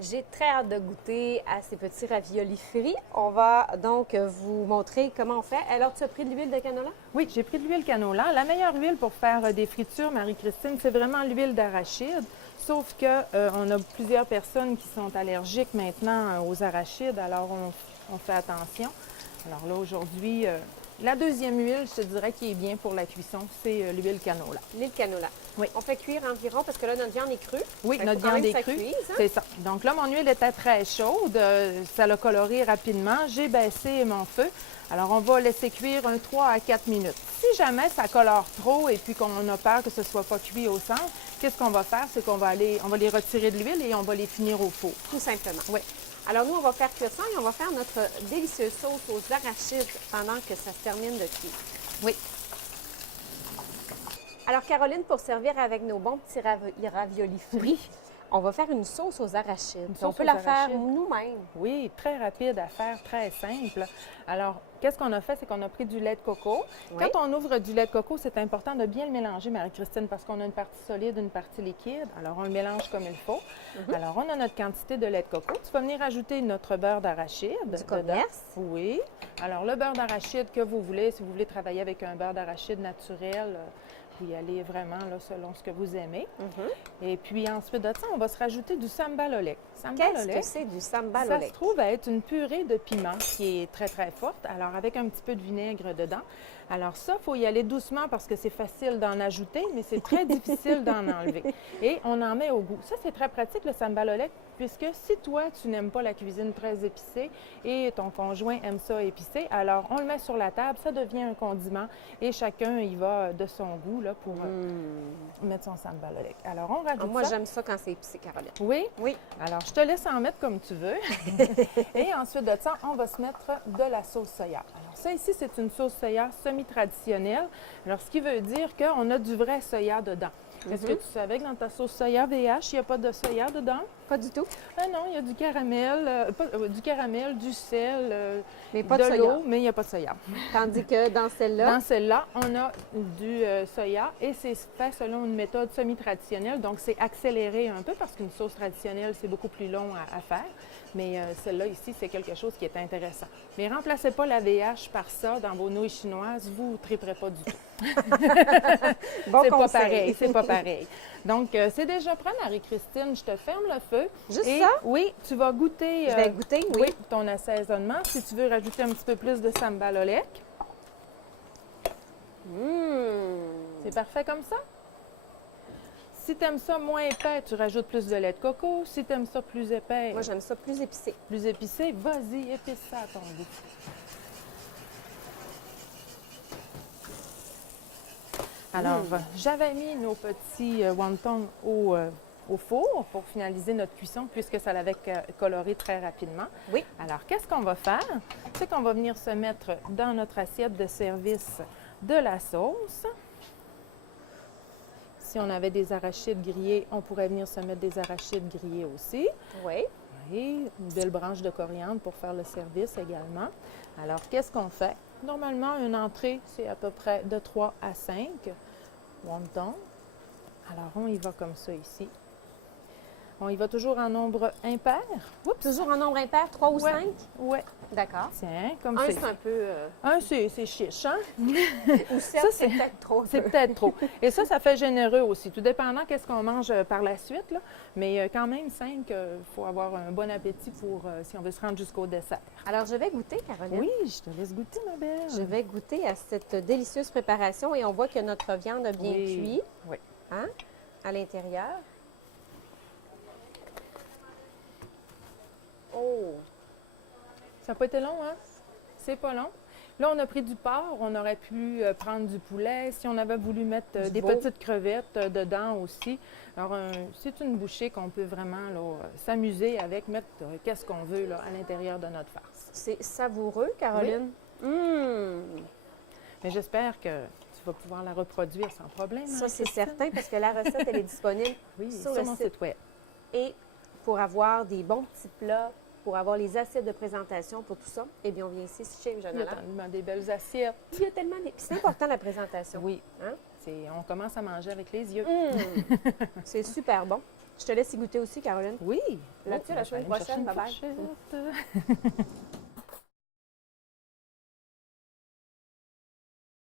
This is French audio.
J'ai très hâte de goûter à ces petits raviolis frits. On va donc vous montrer comment on fait. Alors, tu as pris de l'huile de canola? Oui, j'ai pris de l'huile canola. La meilleure huile pour faire des fritures, Marie-Christine, c'est vraiment l'huile d'arachide. Sauf que on a plusieurs personnes qui sont allergiques maintenant aux arachides, alors on fait attention. Alors là, aujourd'hui, la deuxième huile, je te dirais, qui est bien pour la cuisson, c'est l'huile canola. L'huile canola. Oui. On fait cuire environ, parce que là, notre viande est crue. Oui, Fait notre faut quand viande même est que ça crue. cuise, hein? C'est ça. Donc là, mon huile était très chaude. Ça l'a coloré rapidement. J'ai baissé mon feu. Alors, on va laisser cuire 3 à 4 minutes. Si jamais ça colore trop et puis qu'on a peur que ce ne soit pas cuit au centre, qu'est-ce qu'on va faire? C'est qu'on va les retirer de l'huile et on va les finir au four. Tout simplement. Oui. Alors, nous, on va faire cuire ça et on va faire notre délicieuse sauce aux arachides pendant que ça se termine de cuire. Oui. Alors, Caroline, pour servir avec nos bons petits raviolis frits, on va faire une sauce aux arachides. Puis on sauce peut aux la faire arachides. nous-mêmes. Oui, très rapide à faire, très simple. Alors, qu'est-ce qu'on a fait? C'est qu'on a pris du lait de coco. Oui. Quand on ouvre du lait de coco, c'est important de bien le mélanger, Marie-Christine, parce qu'on a une partie solide, une partie liquide. Alors, on le mélange comme il faut. Alors, on a notre quantité de lait de coco. Tu vas venir ajouter notre beurre d'arachide. Du dedans. commerce. Oui. Alors, le beurre d'arachide que vous voulez, si vous voulez travailler avec un beurre d'arachide naturel, vous y allez vraiment là, selon ce que vous aimez. Et puis ensuite de ça, on va se rajouter du sambal oelek. Qu'est-ce que c'est du sambal Ça oelek? se trouve à être une purée de piment qui est très, très forte. Alors, avec un petit peu de vinaigre dedans. Alors ça, il faut y aller doucement parce que c'est facile d'en ajouter, mais c'est très difficile d'en enlever. Et on en met au goût. Ça, c'est très pratique, le sambal oelek, puisque si toi, tu n'aimes pas la cuisine très épicée et ton conjoint aime ça épicé, alors on le met sur la table, ça devient un condiment et chacun y va de son goût là, pour mettre son sambal oelek. Alors, on rajoute Moi, ça. j'aime ça quand c'est épicé, Caroline. Oui? Oui. Alors, je te laisse en mettre comme tu veux. Et ensuite de ça, on va se mettre de la sauce soya. Alors, ça ici, c'est une sauce soya semi-traditionnelle. Alors, ce qui veut dire qu'on a du vrai soya dedans. Est-ce que tu savais que dans ta sauce soya VH, il n'y a pas de soya dedans? Pas du tout. Ah non, il y a du caramel, du sel, Mais pas de soya. l'eau, mais il n'y a pas de soya. Tandis que dans celle-là, Dans celle-là, on a du soya et c'est fait selon une méthode semi-traditionnelle. Donc, c'est accéléré un peu parce qu'une sauce traditionnelle, c'est beaucoup plus long à faire. Mais celle-là ici, c'est quelque chose qui est intéressant. Mais remplacez pas la VH par ça dans vos nouilles chinoises, vous ne triperez pas du tout. bon C'est pas conseil. pareil, c'est pas pareil. Donc, c'est déjà prêt, Marie-Christine. Je te ferme le feu. Juste Et ça? oui, tu vas goûter. Je vais goûter, oui. ton assaisonnement. Si tu veux rajouter un petit peu plus de sambal oelek. C'est parfait comme ça. Si tu aimes ça moins épais, tu rajoutes plus de lait de coco. Si tu aimes ça plus épais, Moi, j'aime ça plus épicé. plus épicé, vas-y, épice ça à ton goût. Alors, j'avais mis nos petits wontons au four pour finaliser notre cuisson puisque ça l'avait coloré très rapidement. Oui. Alors, qu'est-ce qu'on va faire? C'est qu'on va venir se mettre dans notre assiette de service de la sauce. Si on avait des arachides grillés, on pourrait venir se mettre des arachides grillés aussi. Oui. Oui, une belle branche de coriandre pour faire le service également. Alors, qu'est-ce qu'on fait? Normalement, une entrée, c'est à peu près de 3 à 5 wontons. Alors, on y va comme ça ici. On y va toujours en nombre impair. Oups, toujours en nombre impair, 3 ou 5? Oui. D'accord. Tiens, comme Un, ça. c'est un peu... Un, c'est chiche, hein? Ou 7, Ça, c'est peut-être trop. C'est peut-être trop. Et ça fait généreux aussi, tout dépendant qu'est-ce qu'on mange par la suite. Là. Mais quand même, 5, il faut avoir un bon appétit pour si on veut se rendre jusqu'au dessert. Alors, je vais goûter, Caroline. Oui, je te laisse goûter, ma belle. Je vais goûter à cette délicieuse préparation et on voit que notre viande a bien cuit, Oui. hein, à l'intérieur. Oh! Ça n'a pas été long, hein? C'est pas long. Là, on a pris du porc, on aurait pu prendre du poulet. Si on avait voulu mettre Du des veau. petites crevettes dedans aussi. Alors, c'est une bouchée qu'on peut vraiment s'amuser avec, mettre qu'est-ce qu'on veut là, à l'intérieur de notre farce. C'est savoureux, Caroline. Mais j'espère que tu vas pouvoir la reproduire sans problème. Ça, c'est Christine. certain parce que la recette, elle est disponible Oui, sur sur le mon site. site web. Et pour avoir des bons petits plats, pour avoir les assiettes de présentation, pour tout ça, eh bien, on vient ici chez Il y a Jonathan. tellement des belles assiettes. Il y a tellement de... C'est important, la présentation. Oui, Hein? on commence à manger avec les yeux. C'est super bon. Je te laisse y goûter aussi, Caroline. Oui. Là-dessus, la je vais semaine aller me prochaine. chercher Bye-bye. une fourchette.